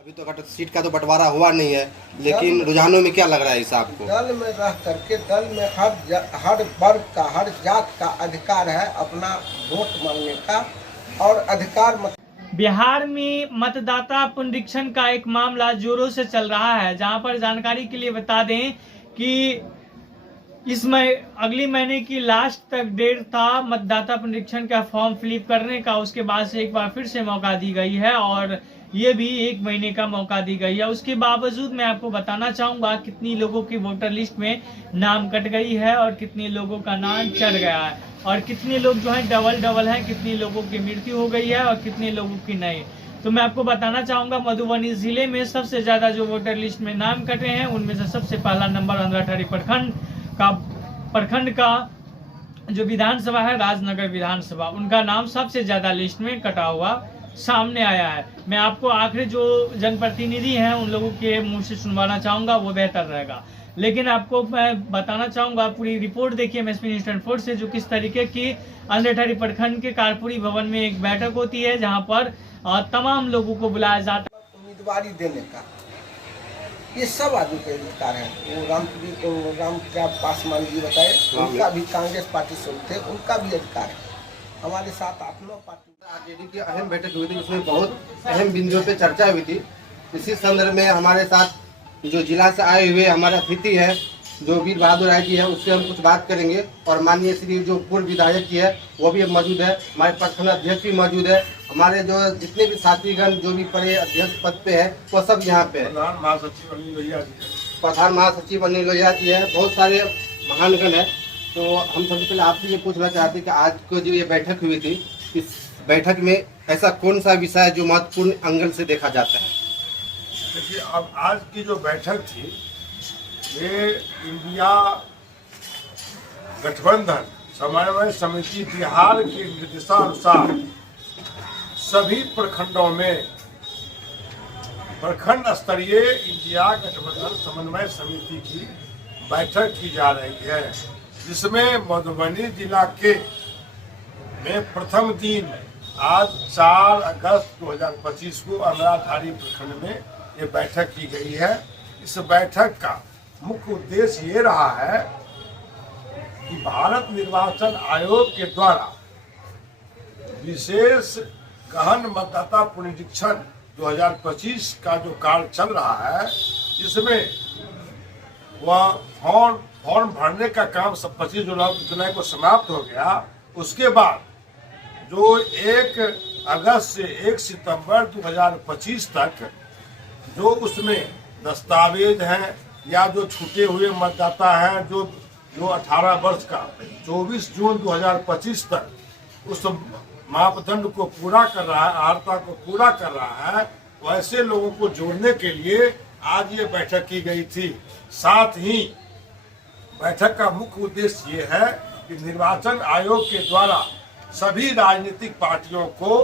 अभी तो सीट का तो बंटवारा हुआ नहीं है, लेकिन रुझानों में क्या लग रहा है इस आपको? दल में रह करके दल में हर वर्ग का, हर जात का अधिकार है अपना वोट मांगने का और अधिकार बिहार में मतदाता पुनरीक्षण का एक मामला जोरों से चल रहा है, जहां पर जानकारी के लिए बता दें कि अगली महीने की लास्ट तक डेट था मतदाता पुनरीक्षण का फॉर्म फिलअप करने का। उसके बाद से एक बार फिर से मौका दी गई है और ये भी 1 महीने का मौका दी गई है। उसके बावजूद मैं आपको बताना चाहूंगा कितनी लोगों की वोटर लिस्ट में नाम कट गई है और कितने लोगों का नाम चढ़ गया है और कितने लोग जो है डबल हैं, कितने लोगों की मृत्यु हो गई है और कितने लोगों की नहीं। तो मैं आपको बताना चाहूंगा मधुबनी जिले में सबसे ज्यादा जो वोटर लिस्ट में नाम कटे हैं उनमें से सबसे पहला नंबर अंधराठारी प्रखंड का जो विधानसभा है, राजनगर विधानसभा, उनका नाम सबसे ज्यादा लिस्ट में कटा हुआ सामने आया है। मैं आपको आखिरी जो जनप्रतिनिधि हैं उन लोगों के मुंह से सुनवाना चाहूंगा, वो बेहतर रहेगा। लेकिन आपको मैं बताना चाहूंगा पूरी रिपोर्ट देखिए एमएसपी न्यूज़ 24 से, जो किस तरीके की अंधराठारी प्रखंड के कारपुरी भवन में एक बैठक होती है जहां पर तमाम लोगों को बुलाया जाता है उम्मीदवारी देने का। ये सब आदमी के अधिकार है। वो राम क्या पासवान जी बताए, उनका भी कांग्रेस पार्टी से थे, उनका भी अधिकार है। हमारे साथ 8-9 पार्टी आरजेडी की अहम बैठक हुई थी, उसमें बहुत अहम बिंदुओं पे चर्चा हुई थी। इसी संदर्भ में हमारे साथ जो जिला से आए हुए हमारे अतिथि है, जो वीर बहादुर राय जी है, उससे हम कुछ बात करेंगे। और माननीय श्री जो पूर्व विधायक जी है वो भी मौजूद है, हमारे प्रखंड अध्यक्ष भी मौजूद है, हमारे जो जितने भी साथीगण जो भी पड़े अध्यक्ष पद पे है वो सब यहाँ पे है। प्रधान महासचिव अनिल लोहिया जी है, बहुत सारे महानगण है। तो हम सबसे पहले आपसे ये पूछना चाहते हैं कि आज को जो ये बैठक हुई थी, इस बैठक में ऐसा कौन सा विषय है जो महत्वपूर्ण एंगल से देखा जाता है? देखिए, अब आज की जो बैठक थी ये इंडिया गठबंधन समन्वय समिति बिहार के निर्देशानुसार सभी प्रखंडों में प्रखंड स्तरीय इंडिया गठबंधन समन्वय समिति की बैठक की जा रही है, जिसमें मधुबनी जिला के में प्रथम दिन आज 4 अगस्त 2025 को अंधराठारी प्रखंड में ये बैठक की गई है। इस बैठक का मुख्य उद्देश्य ये रहा है कि भारत निर्वाचन आयोग के द्वारा विशेष गहन मतदाता पुनरीक्षण 2025 का जो कार्य चल रहा है, जिसमें वह फॉर्म भरने का काम 25 जुलाई को समाप्त हो गया। उसके बाद जो 1 अगस्त से 1 सितंबर 2025 तक जो उसमें दस्तावेज हैं या जो छूटे हुए मतदाता हैं जो 18 वर्ष का 24 जून 2025 तक उस मापदंड को पूरा कर रहा है, अर्हता को पूरा कर रहा है, वैसे लोगों को जोड़ने के लिए आज ये बैठक की गई थी। साथ ही बैठक का मुख्य उद्देश्य ये है कि निर्वाचन आयोग के द्वारा सभी राजनीतिक पार्टियों को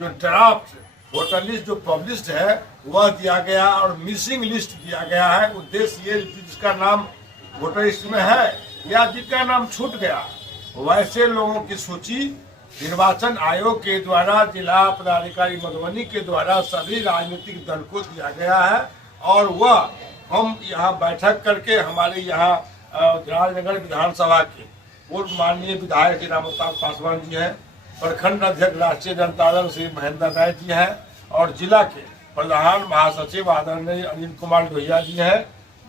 जो ड्राफ्ट वोटर लिस्ट जो पब्लिश्ड है वह दिया गया और मिसिंग लिस्ट दिया गया है। उद्देश्य ये जिसका नाम वोटर लिस्ट में है या जिनका नाम छूट गया, वैसे लोगों की सूची निर्वाचन आयोग के द्वारा जिला पदाधिकारी मधुबनी के द्वारा सभी राजनीतिक दल को दिया गया है। और वह हम यहाँ बैठक करके हमारे यहाँ राजनगर विधानसभा के पूर्व माननीय विधायक श्री राम पासवान जी हैं, प्रखंड अध्यक्ष राष्ट्रीय जनता दल श्री महेंद्र राय जी हैं और जिला के प्रधान महासचिव आदरणीय अनिल कुमार लोहिया जी हैं,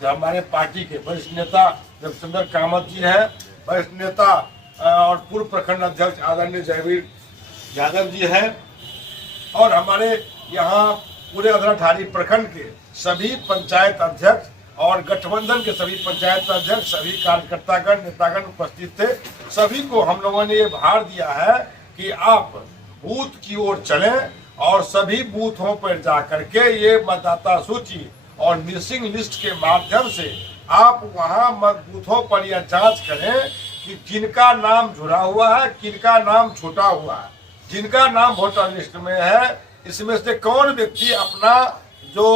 जो हमारे पार्टी के वरिष्ठ नेता जगचंद्र कामत जी हैं, वरिष्ठ नेता और पूर्व प्रखंड अध्यक्ष आदरणीय जयवीर यादव जी हैं, और हमारे यहाँ पूरे अंधराठारी प्रखंड के सभी पंचायत अध्यक्ष और गठबंधन के सभी पंचायत अध्यक्ष, सभी कार्यकर्तागण नेतागण उपस्थित थे। सभी को हम लोगों ने ये भार दिया है कि आप बूथ की ओर चलें और सभी बूथों पर जा करके ये मतदाता सूची और मिसिंग लिस्ट के माध्यम से आप वहां बूथों पर यह जांच करें कि किनका नाम जुड़ा हुआ है, किनका नाम छूटा हुआ है, जिनका नाम वोटर लिस्ट में है इसमें से कौन व्यक्ति अपना जो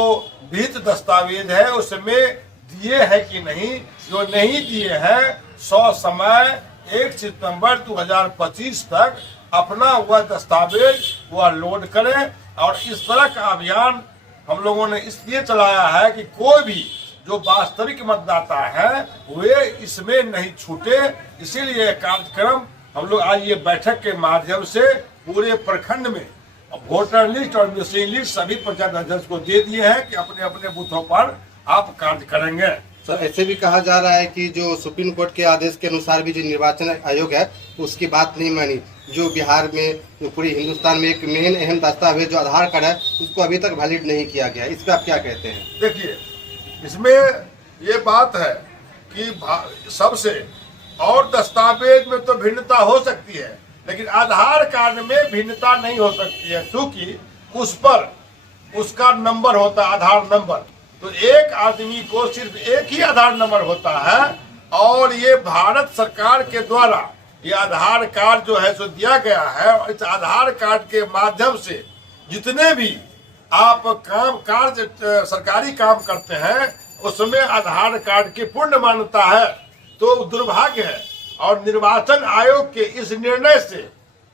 विहित दस्तावेज है उसमें दिए है कि नहीं। जो नहीं दिए हैं 100 समय 1 सितंबर 2025 तक अपना वह दस्तावेज वह लोड करें और इस तरह का अभियान हम लोगों ने इसलिए चलाया है कि कोई भी जो वास्तविक मतदाता है वे इसमें नहीं छूटे। इसीलिए कार्यक्रम हम लोग आज ये बैठक के माध्यम से पूरे प्रखंड में वोटर लिस्ट और मिसिंग लिस्ट सभी पंचायत अध्यक्ष को दे दिए हैं कि अपने अपने बूथों पर आप कार्य करेंगे। सर ऐसे भी कहा जा रहा है कि जो सुप्रीम कोर्ट के आदेश के अनुसार भी जो निर्वाचन आयोग है उसकी बात नहीं मानी। जो बिहार में जो पूरी हिंदुस्तान में एक मेन अहम दस्तावेज जो आधार कार्ड है उसको अभी तक वैलिड नहीं किया गया। इस पर आप क्या कहते हैं? देखिए, इसमें ये बात है कि सबसे और दस्तावेज में तो भिन्नता हो सकती है, लेकिन आधार कार्ड में भिन्नता नहीं हो सकती है, क्योंकि उस पर उसका नंबर होता है, आधार नंबर। तो एक आदमी को सिर्फ एक ही आधार नंबर होता है और ये भारत सरकार के द्वारा ये आधार कार्ड जो है सो दिया गया है। और इस आधार कार्ड के माध्यम से जितने भी आप कार्य सरकारी काम करते हैं उसमें आधार कार्ड की पूर्ण मान्यता है। तो दुर्भाग्य है और निर्वाचन आयोग के इस निर्णय से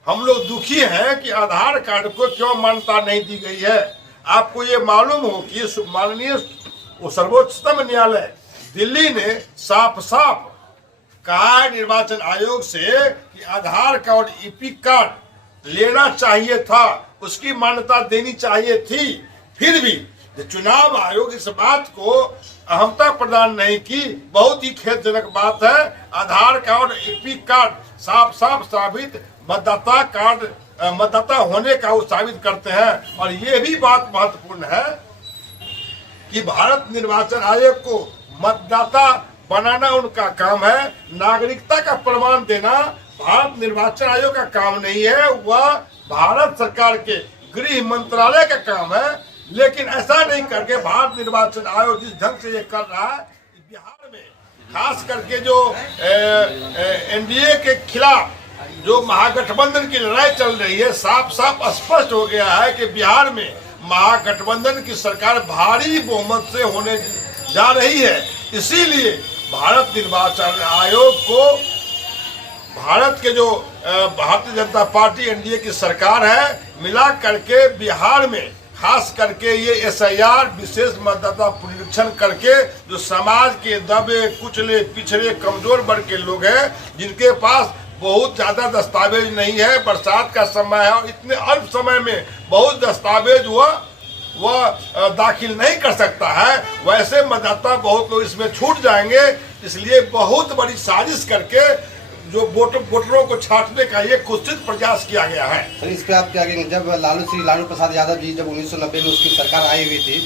हम लोग दुखी हैं कि आधार कार्ड को क्यों मान्यता नहीं दी गई है। आपको ये मालूम हो कि माननीय सर्वोच्चतम न्यायालय दिल्ली ने साफ साफ कहा है निर्वाचन आयोग से कि आधार कार्ड ईपिक कार्ड लेना चाहिए था, उसकी मान्यता देनी चाहिए थी। फिर भी चुनाव आयोग इस बात को अहमता प्रदान नहीं की। बहुत ही खेदजनक बात है। आधार कार्ड ईपिक कार्ड साफ साफ साबित मतदाता कार्ड मतदाता होने का वो साबित करते हैं। और ये भी बात महत्वपूर्ण है कि भारत निर्वाचन आयोग को मतदाता बनाना उनका काम है, नागरिकता का प्रमाण देना भारत निर्वाचन आयोग का काम नहीं है, वह भारत सरकार के गृह मंत्रालय का काम है। लेकिन ऐसा नहीं करके भारत निर्वाचन आयोग जिस ढंग से ये कर रहा है, बिहार में खास करके जो एनडीए के खिलाफ जो महागठबंधन की लड़ाई चल रही है, साफ साफ स्पष्ट हो गया है कि बिहार में महागठबंधन की सरकार भारी बहुमत से होने जा रही है। इसीलिए भारत निर्वाचन आयोग को भारत के जो भारतीय जनता पार्टी एनडीए की सरकार है मिला करके बिहार में खास करके ये एसआईआर विशेष मतदाता पुनरीक्षण करके जो समाज के दबे कुचले पिछड़े कमजोर वर्ग के लोग हैं जिनके पास बहुत ज्यादा दस्तावेज नहीं है, बरसात का समय है और इतने अल्प समय में बहुत दस्तावेज वह दाखिल नहीं कर सकता है, वैसे मतदाता बहुत लोग इसमें छूट जाएंगे। इसलिए बहुत बड़ी साजिश करके जो वोटरों को छांटने का ये कुत्सित प्रयास किया गया है। सर इस पर आप क्या कहेंगे? जब लालू प्रसाद यादव जी जब 1990 में उसकी सरकार आई हुई थी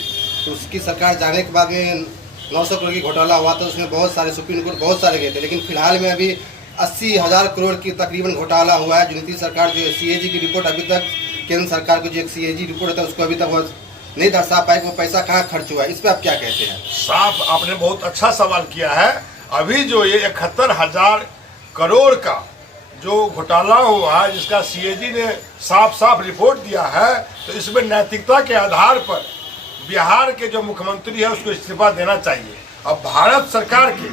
तो उसकी सरकार जाने के बाद में 900 करोड़ की घोटाला हुआ था, उसमें बहुत सारे सुप्रीम कोर्ट बहुत सारे गए थे। लेकिन फिलहाल में अभी 80,000 करोड़ की तकरीबन घोटाला हुआ है। जो नीतीश सरकार जो सीएजी की रिपोर्ट अभी तक केंद्र सरकार को जो एक सीएजी रिपोर्ट है उसको अभी तक वो नहीं दर्शा पाए वो पैसा कहाँ खर्च हुआ है। इस पर आप क्या कहते हैं? साफ आपने बहुत अच्छा सवाल किया है। अभी जो ये 71,000 करोड़ का जो घोटाला हुआ है जिसका सीएजी ने साफ साफ रिपोर्ट दिया है, तो इसमें नैतिकता के आधार पर बिहार के जो मुख्यमंत्री है उसको इस्तीफा देना चाहिए। अब भारत सरकार के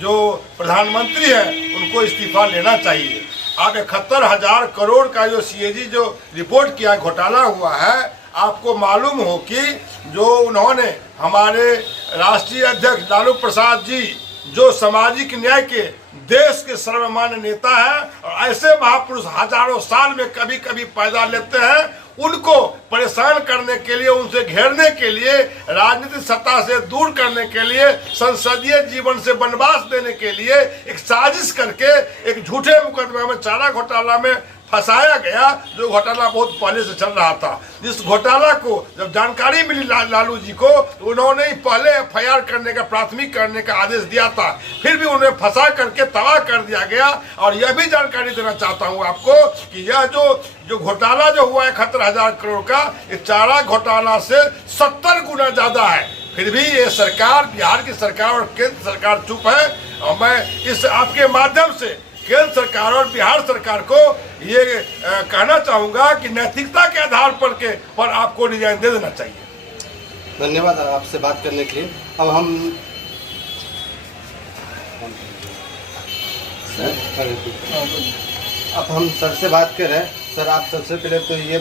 जो प्रधानमंत्री है उनको इस्तीफा लेना चाहिए। अब 71,000 करोड़ का जो सीएजी जो रिपोर्ट किया घोटाला हुआ है, आपको मालूम हो कि जो उन्होंने हमारे राष्ट्रीय अध्यक्ष लालू प्रसाद जी जो सामाजिक न्याय के देश के सर्वमान्य नेता है और ऐसे महापुरुष हजारों साल में कभी कभी पैदा लेते हैं, उनको परेशान करने के लिए, उनसे घेरने के लिए, राजनीतिक सत्ता से दूर करने के लिए, संसदीय जीवन से वनवास देने के लिए एक साजिश करके एक झूठे मुकदमे में चारा घोटाला में फंसाया गया, जो घोटाला बहुत पहले से चल रहा था। जिस घोटाला को जब जानकारी मिली लालू जी को, तो उन्होंने ही पहले एफआईआर करने का, प्राथमिक करने का आदेश दिया था, फिर भी उन्हें फंसा करके तबाह कर दिया गया। और यह भी जानकारी देना चाहता हूं आपको कि यह जो घोटाला जो हुआ है 71,000 करोड़ का, ये चारा घोटाला से 70 गुना ज्यादा है। फिर भी ये सरकार, बिहार की सरकार और केंद्र सरकार चुप है। और मैं इस आपके माध्यम से केंद्र सरकार और बिहार सरकार को ये कहना चाहूंगा कि नैतिकता के आधार पर आपको रिजाइन दे देना चाहिए। धन्यवाद आपसे बात करने के लिए। अब हम सर से बात कर रहे हैं। सर आप सबसे पहले तो ये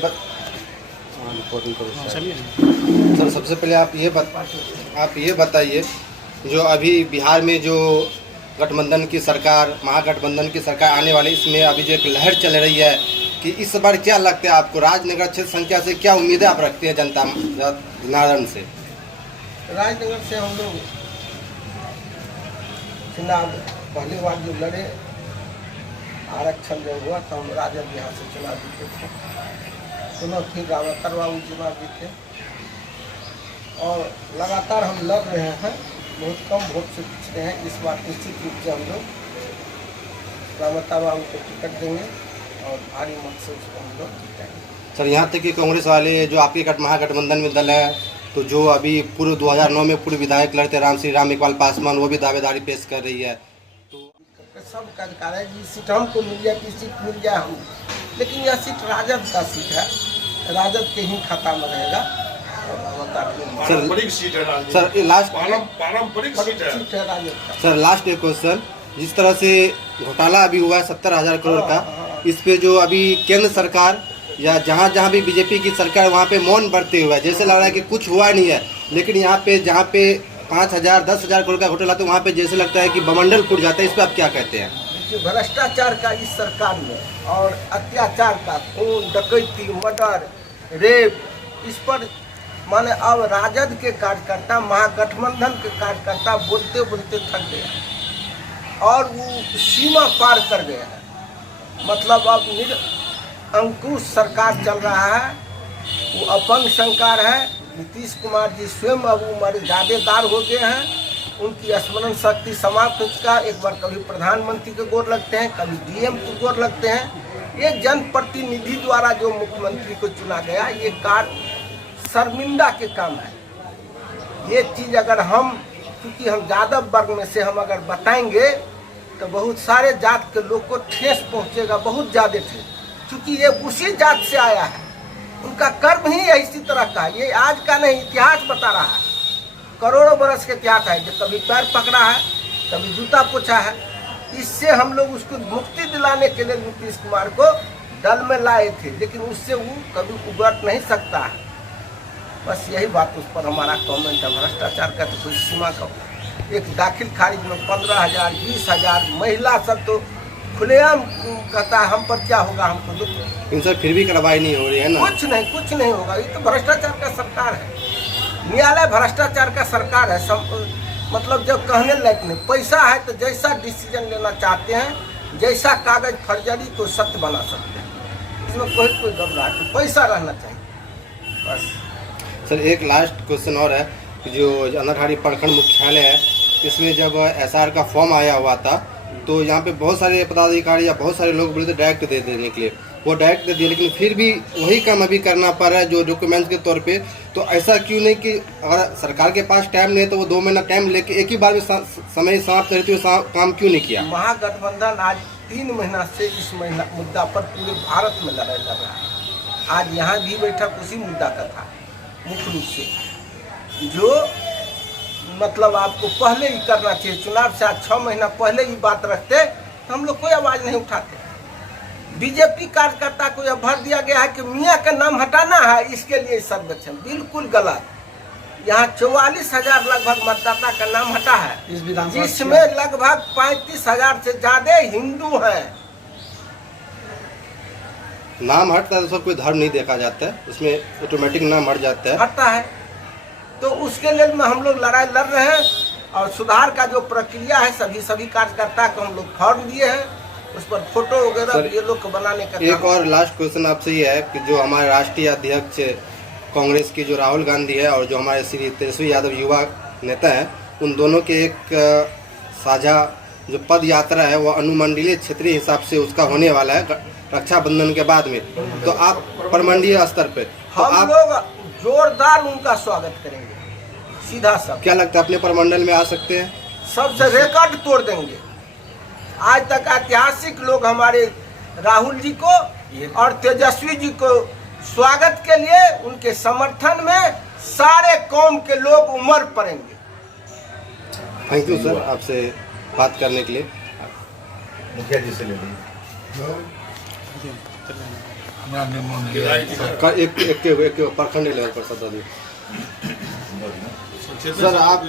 रिपोर्टिंग करो सर। सबसे पहले आप ये बताइए, जो अभी बिहार में जो गठबंधन की सरकार, महागठबंधन की सरकार आने वाली, इसमें अभी जो एक लहर चल रही है कि इस बार क्या लगता है आपको, राजनगर क्षेत्र संख्या से क्या उम्मीदें आप रखते हैं जनता नारायण से? राजनगर से हम लोग चुनाव पहली बार जो लड़े, आरक्षण जो हुआ तो हम राजद यहाँ से चुनाव जीते थे, पुनः फिर रावतर बाबू चुनाव जीते और लगातार हम लड़ रहे हैं, बहुत कम वोट से पिछड़े हैं। इस बार निश्चित रूप से हम लोग रावतर बाबू को टिकट देंगे और भारी मत से उसको हम लोग जीतेंगे। सर यहाँ तक कि कांग्रेस वाले जो आपके महागठबंधन में दल है, तो जो अभी पूर्व 2009 में पूर्व विधायक लड़ते राम श्री राम इकबाल पासवान, वो भी दावेदारी पेश कर रही है। तो सब का अधिकार है कि सीट हमको मिल जाए, कि सीट मिल जाए हम, लेकिन यह सीट राजद का सीट है, राजद के ही खाता में रहेगा। पारंपरिक सीट है राजद। सर लास्ट पारंपरिक सीट है राजद का। सर लास्ट एक क्वेश्चन, जिस तरह से घोटाला अभी हुआ है 70,000 करोड़ का, इस पे जो अभी केंद्र सरकार या जहाँ जहाँ भी बीजेपी की सरकार वहाँ पे मौन बरते हुए है, जैसे लग रहा है कि कुछ हुआ नहीं है, लेकिन यहाँ पे जहाँ पे 5,000 10,000 करोड़ का घोटाला, तो वहाँ पे जैसे लगता है कि बमंडल फूट जाता है। इस पे आप क्या कहते हैं? देखिए, भ्रष्टाचार का इस सरकार में और अत्याचार का, खून डकैती, मर्डर, रेप, इस पर माने अब राजद के कार्यकर्ता, महागठबंधन के कार्यकर्ता बोलते बोलते थक गए और वो सीमा पार कर गए हैं। मतलब अब अंकुश सरकार चल रहा है, वो अपंग सरकार है। नीतीश कुमार जी स्वयं अब मर्यादेदार हो गए हैं, उनकी स्मरण शक्ति समाप्त हो चुका। एक बार कभी प्रधानमंत्री के गोर लगते हैं, कभी डीएम के गोर लगते हैं। ये जनप्रतिनिधि द्वारा जो मुख्यमंत्री को चुना गया, ये कार्य शर्मिंदा के काम है। ये चीज़ अगर हम, क्योंकि हम यादव वर्ग में से हम अगर बताएंगे तो बहुत सारे जात के लोग को ठेस पहुंचेगा, बहुत ज़्यादा ठेस, क्योंकि ये उसी जात से आया है, उनका कर्म ही इसी तरह का। ये आज का नहीं, इतिहास बता रहा है, करोड़ों बरस के इतिहास है, जो कभी पैर पकड़ा है, कभी जूता पोछा है। इससे हम लोग उसको मुक्ति दिलाने के लिए नीतीश कुमार को दल में लाए थे, लेकिन उससे वो कभी उबर नहीं सकता है। बस यही बात उस पर हमारा कमेंट है। भ्रष्टाचार का तो कोई सीमा का, एक दाखिल खारिज में 15,000 20,000 महिला सब तो खुलेआम कहता है हम पर क्या होगा, हमको दुख। इनसे फिर भी कार्रवाई नहीं हो रही है ना? कुछ नहीं होगा। ये तो भ्रष्टाचार का सरकार है, न्यायालय भ्रष्टाचार का सरकार है। मतलब जब कहने लायक नहीं, पैसा है तो जैसा डिसीजन लेना चाहते हैं, जैसा कागज फर्जरी को सत्य बना सकते हैं, इसमें कोई घबराहट नहीं, पैसा रहना चाहिए बस। सर एक लास्ट क्वेश्चन और है, जो अंधारहारी प्रखंड मुख्यालय है, इसमें जब एसआर का फॉर्म आया हुआ था, तो यहाँ पे बहुत सारे पदाधिकारी या बहुत सारे लोग बोले थे डायरेक्ट दे देने के लिए, वो डायरेक्ट दे दिए, लेकिन फिर भी वही काम अभी करना पड़ रहा है जो डॉक्यूमेंट्स के तौर पे। तो ऐसा क्यों नहीं कि अगर सरकार के पास टाइम नहीं है तो वो 2 महीना टाइम लेके एक ही बार में समय समाप्त रहते हुए काम क्यों नहीं किया? महागठबंधन आज 3 महीना से इस मुद्दा पर पूरे भारत में लड़ाई लड़ रहा है। आज यहाँ भी बैठक उसी मुद्दा का था मुख्य रूप से, जो मतलब आपको पहले ही करना चाहिए। चुनाव से आज 6 महीना पहले ही बात रखते तो हम लोग कोई आवाज़ नहीं उठाते। बीजेपी कार्यकर्ता को यह भर दिया गया है कि मियाँ का नाम हटाना है, इसके लिए सर्वेक्षण बिल्कुल गलत। यहाँ 44,000 लगभग मतदाता का नाम हटा है, जिसमें लगभग 35,000 से ज्यादा हिंदू हैं। नाम हटता है तो सर कोई धर्म नहीं देखा जाता है, उसमें ऑटोमेटिक नाम हट जाता है, हटता है। तो उसके लिए हम लोग लड़ाई लड़ रहे हैं और सुधार का जो प्रक्रिया है सभी कार्यकर्ता को हम लोग फॉर्म दिए हैं, उस पर फोटो वगैरह ये लोग को बनाने का। एक और लास्ट क्वेश्चन आपसे ये है कि जो हमारे राष्ट्रीय अध्यक्ष कांग्रेस की जो राहुल गांधी है और जो हमारे श्री तेजस्वी यादव युवा नेता हैं, उन दोनों के एक साझा जो पद यात्रा है वो अनुमंडलीय क्षेत्रीय हिसाब से उसका होने वाला है रक्षाबंधन के बाद में। तो आप प्रमंडलीय स्तर पे हम लोग जोरदार उनका स्वागत करेंगे, सीधा सब। क्या लगता है अपने प्रमंडल में आ सकते हैं? सबसे रिकॉर्ड तोड़ देंगे। आज तक ऐतिहासिक लोग हमारे राहुल जी को और तेजस्वी जी को स्वागत के लिए उनके समर्थन में सारे कौम के लोग उमड़ पड़ेंगे। थैंक यू सर, आपसे बात करने के लिए। मुखिया जी से ले लीजिए। हमरा निमन है। एक प्रखंड लेवल पर सदस्य। सर आप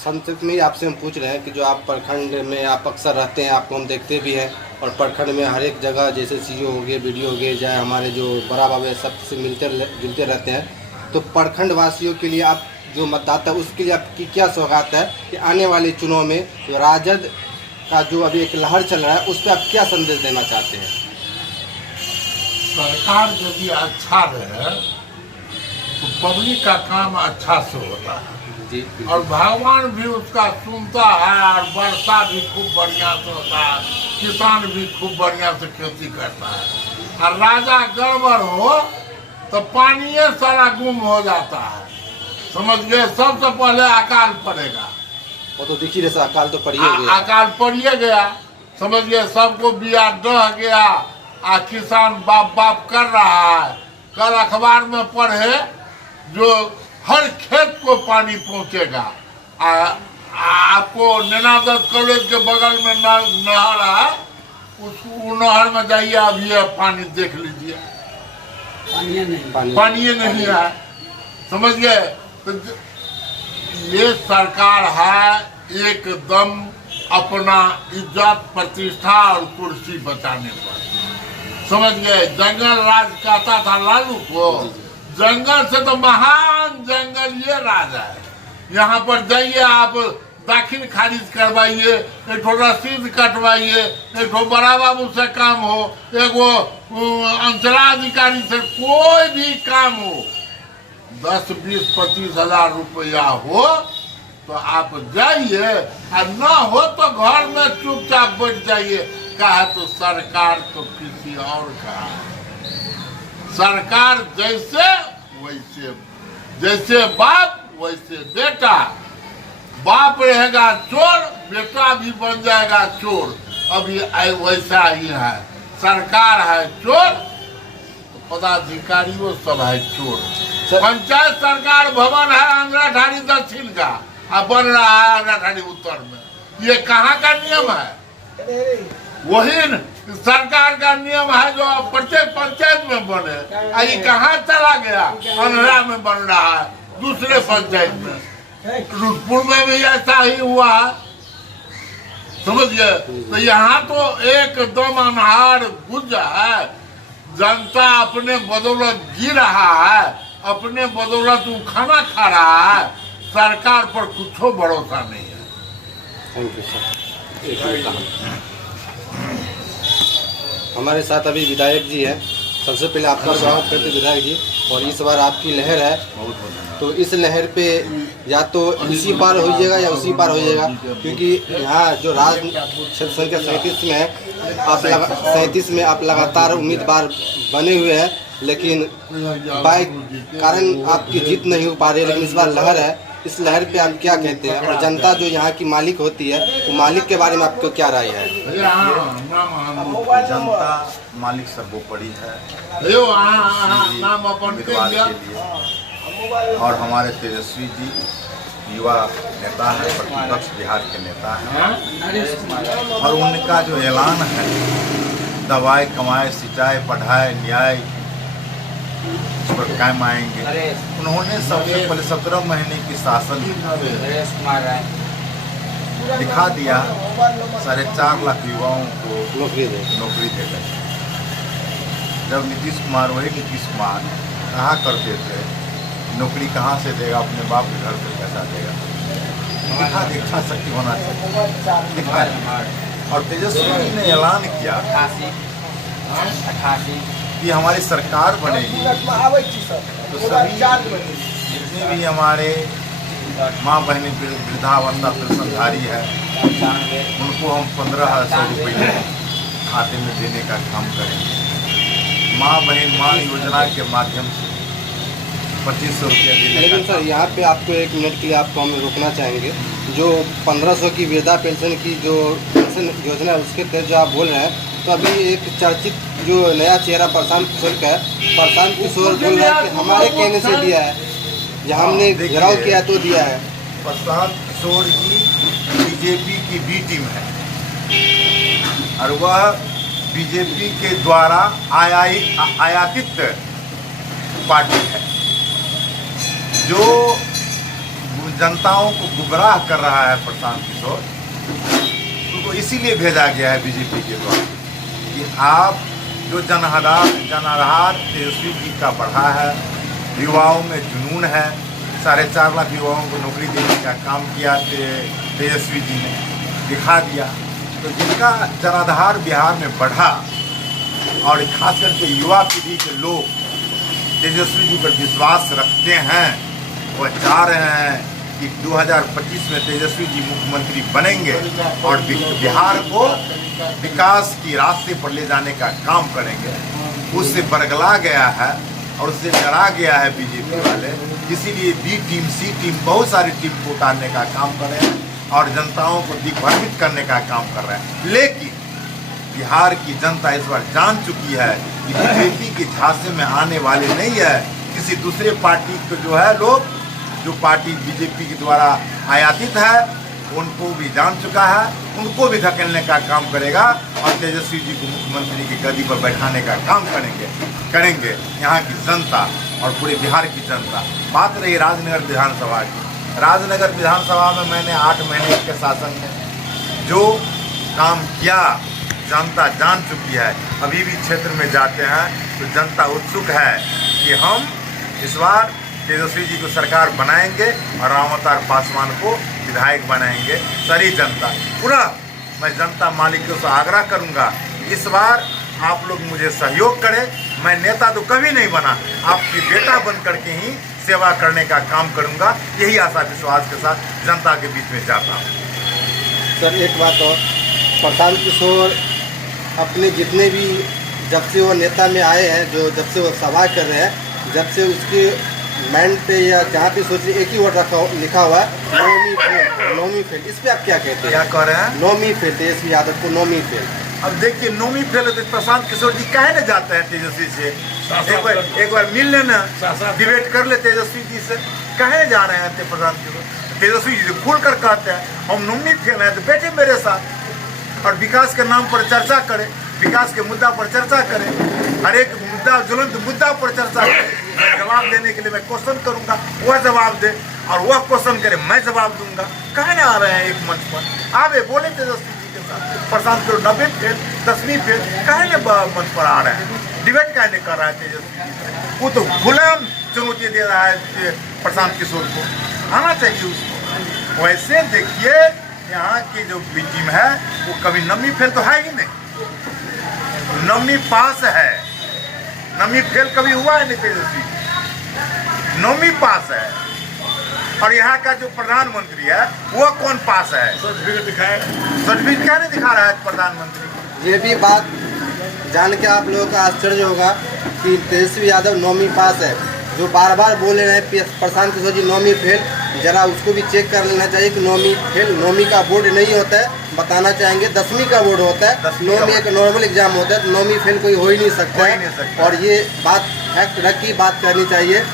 संक्षिप्त में ही आपसे हम पूछ रहे हैं कि जो आप प्रखंड में आप अक्सर रहते हैं, आपको हम देखते भी हैं, और प्रखंड में हर एक जगह जैसे सीओ हो गए, बीडीओ हो गए, चाहे हमारे जो बड़ा बाबा सबसे जुलते रहते हैं, तो प्रखंड वासियों के लिए आप जो मतदाता उसके लिए आपकी क्या सौगात है कि आने वाले चुनाव में जो राजद का जो अभी एक लहर चल रहा है उस पर आप क्या संदेश देना चाहते हैं? सरकार यदि अच्छा रहे तो पब्लिक का काम अच्छा से होता है जी, और भगवान भी उसका सुनता है, और वर्षा भी खूब बढ़िया से होता है, किसान भी खूब बढ़िया से खेती करता है। और राजा गड़बड़ हो तो पानी सारा गुम हो जाता है, समझ गए। सबसे पहले अकाल पड़ेगा, वो तो दिखी रहे अकाल तो पड़िए गया। अकाल पड़िए गया, समझ गए। सबको बिया डह गया, किसान बाप बाप कर रहा है। कल अखबार में पढ़े जो हर खेत को पानी पहुंचेगा। आपको नैनादत्त कॉलेज के बगल में नहर है, उस नहर में जाइए, अभी पानी देख लीजिए, पानी नहीं है, समझ गए। तो ये सरकार है एकदम अपना इज्जत प्रतिष्ठा और कुर्सी बचाने पर, समझ गए। जंगल राज कहता था लालू को, जंगल से तो महान जंगल ये राज है। यहाँ पर जाइए, आप दाखिल खारिज करवाइए, एक ठो रसीद कटवाइए, एक ठो बड़ा बाबू से काम हो, एगो अंचलाधिकारी से कोई भी काम हो, 10, 20, 25 हजार रुपया हो तो आप जाइए, और न हो तो घर में चुपचाप बैठ जाइए। कहा तो सरकार तो किसी और का है। सरकार जैसे वैसे, जैसे बाप वैसे बेटा। बाप रहेगा चोर, बेटा भी बन जाएगा चोर। अभी वैसा ही है, सरकार है चोर, पदाधिकारियों सब है चोर। पंचायत सरकार भवन है अंग्राठाड़ी दक्षिण का, अब बन रहा है अंग्राठाड़ी उत्तर में। ये कहाँ का नियम है? वही सरकार का नियम है जो प्रत्येक पंचायत में बने। ये कहाँ चला गया? अंधरा में बन रहा है, दूसरे पंचायत में। रुदपुर में भी ऐसा ही हुआ, समझ गए। तो यहाँ तो एकदम अनहार गुज है। जनता अपने बदौलत जी रहा है, अपने बदौलत वो खाना खा रहा है। सरकार पर कुछ भरोसा नहीं है। Thank you sir. हमारे साथ अभी विधायक जी हैं। सबसे पहले आपका स्वागत करते विधायक जी। और इस बार आपकी लहर है, तो इस लहर पे या तो इसी पार हो जाएगा या उसी पार हो जाएगा, क्योंकि यहाँ जो राज क्षेत्र संख्या 37 में है, आप 37 में आप लगातार उम्मीदवार बने हुए हैं, लेकिन बाय कारण आपकी जीत नहीं हो पा रही है। लेकिन इस बार लहर है, इस लहर पे आप क्या कहते हैं? और जनता जो यहाँ की मालिक होती है, वो मालिक के बारे में आपको क्या राय है? जनता मालिक सर्वोपरि है उम्मीदवार के लिए। और हमारे तेजस्वी जी युवा नेता हैं, प्रतिपक्ष बिहार के नेता हैं, और उनका जो ऐलान है दवाई कमाए सिंचाई पढ़ाए न्याय इस पर कायम आएंगे। उन्होंने सबसे पहले 17 महीने की शासन दिखा दिया, 4.5 लाख युवाओं को नौकरी दे गए। जब नीतीश कुमार कहा करते थे नौकरी कहाँ से देगा, अपने बाप के घर से पैसा देगा। दिखा इच्छा शक्ति होना चाहिए, दिखा। और तेजस्वी जी ने ऐलान किया कि हमारी सरकार बनेगी तो सभी जितने भी हमारे माँ बहनी वृद्धावस्था पेंशनधारी है उनको हम 1500 रुपये खाते में देने का काम करेंगे। माँ बहन मान योजना के माध्यम से 2500 रुपया देने। लेकिन सर यहाँ पे आपको 1 मिनट के लिए आपको हम रोकना चाहेंगे। जो 1500 की वृद्धा पेंशन की जो पेंशन योजना है उसके तहत जो आप बोल रहे हैं, तो अभी एक चर्चित जो नया चेहरा प्रशांत किशोर का है, प्रशांत किशोर बोल रहे हैं कि हमारे कहने से दिया है, जब हमने घेराव किया तो दिया है। प्रशांत किशोर की बीजेपी की बी टीम है और वह बीजेपी के द्वारा आयातित पार्टी है, जो जनताओं को गुमराह कर रहा है। प्रशांत किशोर, उनको इसीलिए भेजा गया है बीजेपी के द्वारा कि आप जो जनाधार तेजस्वी जी का बढ़ा है, युवाओं में जुनून है, 4.5 लाख युवाओं को नौकरी देने का काम किया तेजस्वी जी ने, दिखा दिया। तो जिनका जनाधार बिहार में बढ़ा और खास करके युवा पीढ़ी के लोग तेजस्वी जी पर विश्वास रखते हैं, वह चाह रहे हैं कि 2025 में तेजस्वी जी मुख्यमंत्री बनेंगे और बिहार को विकास की रास्ते पर ले जाने का काम करेंगे। उससे बरगला गया है और उससे डरा गया है बीजेपी वाले, इसीलिए बी टीम, सी टीम, बहुत सारी टीम को उतारने का काम कर रहे हैं और जनताओं को दिग्भ्रमित करने का काम कर रहे हैं। लेकिन बिहार की जनता इस बार जान चुकी है कि बीजेपी के झांसे में आने वाले नहीं है, किसी दूसरे पार्टी को जो है लोग, जो पार्टी बीजेपी के द्वारा आयातित है, उनको भी जान चुका है, उनको भी धकेलने का काम करेगा और तेजस्वी जी को मुख्यमंत्री की गद्दी पर बैठाने का काम करेंगे यहाँ की जनता और पूरे बिहार की जनता। बात रही राजनगर विधानसभा की, राजनगर विधानसभा में मैंने 8 महीने के शासन में जो काम किया जनता जान चुकी है। अभी भी क्षेत्र में जाते हैं तो जनता उत्सुक है कि हम इस बार तेजस्वी जी को सरकार बनाएंगे और रामअवतार पासवान को विधायक बनाएंगे। सारी जनता, पुनः मैं जनता मालिकों से आग्रह करूंगा इस बार आप लोग मुझे सहयोग करें। मैं नेता तो कभी नहीं बना, आपकी बेटा बन करके ही सेवा करने का काम करूंगा। यही आशा विश्वास के साथ जनता के बीच में जाता हूँ। सर एक बात और, प्रशांत किशोर अपने जितने भी, जब से वो नेता में आए हैं, जो जब से वो सभा कर रहे हैं, जब से उसके माइंड पे या जहाँ पे सोचिए एक ही वर्ड लिखा हुआ है, नौमी फेल। इस पे आप क्या कहते हैं? क्या कह रहे हैं? नौमी फेल, तेजस्वी यादव को नौमी फेल। अब देखिए, नौमी फेल तो प्रशांत किशोर जी काहे न जाते हैं तेजस्वी से? एक बार मिल लेना, डिबेट कर ले तेजस्वी जी से। काहे जा रहे हैं प्रशांत किशोर? तेजस्वी जी खुल कर कहते हैं हम नौमी फेल हैं, तो बैठे मेरे साथ और विकास के नाम पर चर्चा करें, विकास के मुद्दा पर चर्चा करें, हर एक मुद्दा, ज्वलंत मुद्दा पर चर्चा करें। मैं जवाब देने के लिए मैं क्वेश्चन करूंगा, वह जवाब दे, और वह क्वेश्चन करे, मैं जवाब दूंगा। कहे ना आ रहे हैं एक मंच पर? आवे बोले तेजस्वी जी के साथ। प्रशांत किशोर 90 फेल, 10वीं फेल, कहे ना मंच पर आ रहे हैं? डिबेट कहे नहीं कर रहा है तेजस्वी? वो तो खुलेआम चुनौती दे रहा है प्रशांत किशोर को, आना चाहिए उसको। वैसे देखिए, यहाँ की जो टीम है वो कभी नौवीं फेल तो है ही नहीं, नौवीं पास है। नौवीं फेल कभी हुआ है नहीं तेजस्वी, नौवीं पास है। और यहाँ का जो प्रधानमंत्री है वो कौन पास है? सर्टिफिकेट दिखाए, सर्टिफिकेट क्या नहीं दिखा रहा है प्रधानमंत्री? ये भी बात जान के आप लोगों का आश्चर्य होगा कि तेजस्वी यादव नौवीं पास है। जो बार बार बोल रहे हैं प्रशांत किशोर जी नौवीं फेल, जरा उसको भी चेक कर लेना चाहिए कि नौवीं फेल, नौवीं का बोर्ड नहीं होता है, बताना चाहेंगे 10वीं का बोर्ड होता है। नौवीं एक नॉर्मल एग्जाम होता है, तो नौवीं फेल कोई हो ही नहीं सकता है। और ये बात फैक्ट रख की बात करनी चाहिए।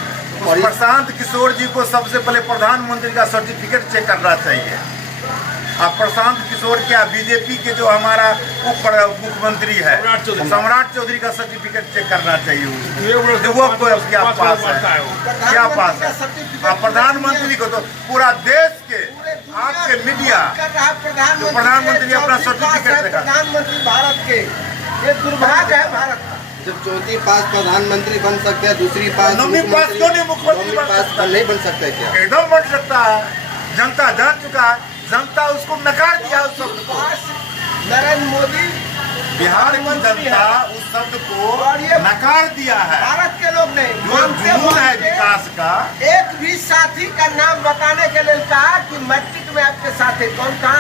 और प्रशांत किशोर जी को सबसे पहले प्रधानमंत्री का सर्टिफिकेट चेक करना चाहिए। अब प्रशांत किशोर क्या, बीजेपी के जो हमारा उप मुख्यमंत्री है सम्राट चौधरी का सर्टिफिकेट चेक करना चाहिए उसको। वो क्या पास है, क्या पास है? प्रधानमंत्री को तो पूरा देश के आपके मीडिया प्रधानमंत्री अपना सर्टिफिकेट देगा। प्रधानमंत्री भारत के, ये दुर्भाग्य है भारत का। जब चौथी पास प्रधानमंत्री बन सकते हैं, दूसरी पास नौवीं पास क्यों नहीं मुख्यमंत्री नहीं बन सकता है? क्या एकदम बन सकता है? जनता जान चुका है, जनता उसको नकार दिया उस शब्द को। नरेंद्र मोदी बिहार की जनता उस शब्द को नकार दिया है। भारत के लोग नहीं जो जुनून है विकास का। एक भी साथी का नाम बताने के लिए कहा कि मैट्रिक में आपके साथी कौन था,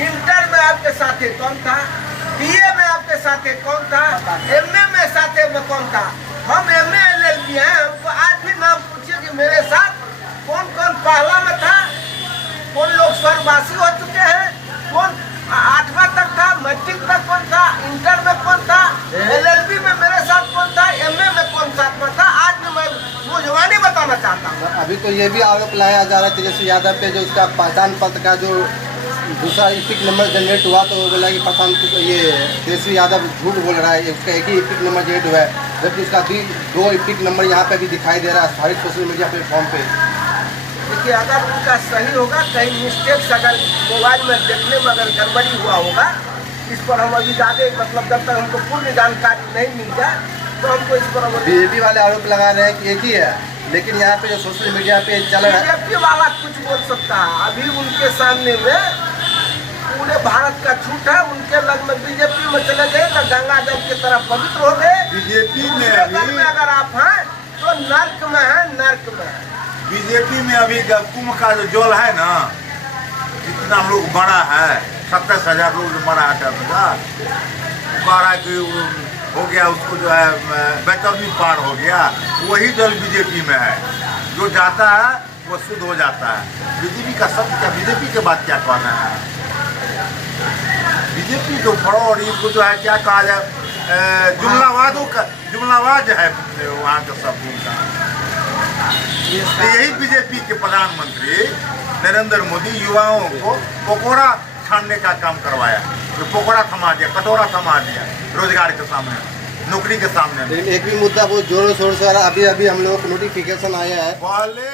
इंटर में आपके साथी कौन था, बीए में आपके साथी कौन था, एमए में साथी में कौन था। हम एमए एलएलबी हैं, हमको आज भी नाम पूछिए कि मेरे साथ कौन कौन पहला में था, कौन लोग स्वर्गवासी हो चुके हैं, कौन 8वां तक था, मैट्रिक तक कौन था, इंटर में कौन था, एलएलबी में मेरे साथ कौन था, एमए में कौन साथ में था। आज भी मैं वो जवानी बताना चाहता हूँ। अभी तो ये भी आरोप लगाया जा रहा है तेजस्वी यादव पे, जो उसका पहचान पत्र का जो दूसरा इपिक नंबर जनरेट हुआ तो वो बोला कि प्रशांत ये तेजस्वी यादव झूठ बोल रहा है, उसका एक ही इपिक नंबर जनरेट हुआ है, जबकि उसका 2 इपिक नंबर यहाँ पे भी दिखाई दे रहा है सारे सोशल मीडिया प्लेटफॉर्म पे। देखिए, अगर उनका सही होगा, कहीं मिस्टेक्स अगर मोबाइल में देखने में अगर गड़बड़ी हुआ होगा, इस पर हम अभी ज़्यादा मतलब जब तक हमको पूर्ण जानकारी नहीं मिल जाए तो हमको इस पर बीजेपी वाले आरोप लगा रहे हैं कि एक ही है, लेकिन यहाँ पे जो सोशल मीडिया पे चल रहा है, बीजेपी वाला कुछ बोल सकता है। अभी उनके सामने में पूरे भारत का झूठ है, उनके लग में बीजेपी में चले गए तो गंगा जल की तरफ पवित्र हो गए। बीजेपी में अभी अगर आप हैं तो नर्क में है, नर्क में है। बीजेपी में अभी कुंभ का जो जल है ना, जितना लोग मरा है, 27,000 लोग जो मरा है, कह रहा है कि हो गया, उसको जो है बेतरनी पार हो गया, वही जल बीजेपी में है, जो जाता है वो शुद्ध हो जाता है। बीजेपी का शब्द क्या, बीजेपी के बाद क्या कहना है? बीजेपी जो फ्रॉड, इनको जो है क्या कहा जाए, जुमलाबाज है वहाँ का शब्द उनका। यही बीजेपी के प्रधानमंत्री नरेंद्र मोदी युवाओं को पकौड़ा छानने का काम करवाया, जो पकौड़ा थमा दिया, कटोरा थमा दिया रोजगार के सामने, नौकरी के सामने। लेकिन एक भी मुद्दा बहुत जोरों शोर से आ रहा है। अभी हम लोगों को नोटिफिकेशन आया है पहले